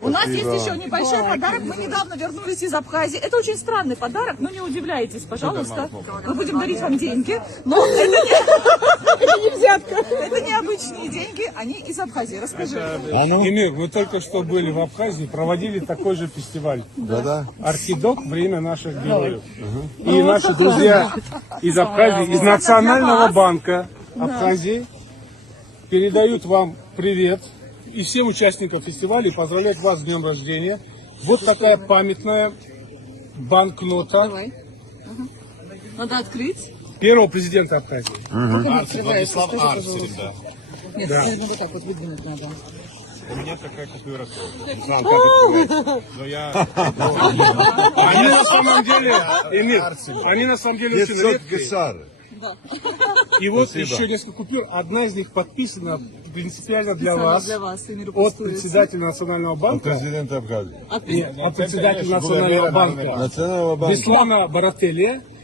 У нас есть еще небольшой подарок. Мы недавно вернулись из Абхазии. Это очень странный подарок, но не удивляйтесь, пожалуйста. Мы будем дарить вам деньги, но это не взятка. Это не обычные деньги, они из Абхазии. Расскажи. Эмир, мы только что были в Абхазии, проводили такой же фестиваль. Да-да. Архидок, время наших героев. И наши друзья из Абхазии, из Национального банка Абхазии передают вам привет. И всем участникам фестиваля поздравляют вас с днем рождения. Вот такая памятная банкнота Давай. Надо открыть. первого президента Абхазии. Владислав Арсен, да. Нет, Да. вот так вот выдвинуть надо. У меня такая купюра тоже. Не знаю, как открывать. Но я... Они на самом деле, Эмир, они на самом деле очень 500 редкие. гусар. И вот Спасибо. еще несколько купюр. Одна из них подписана принципиально для Специально вас. для вас, Эмир, От пустуется. председателя Национального банка. Президент Абхазии. Нет, от председателя Национального банка. Национального банка. Беслана Барателя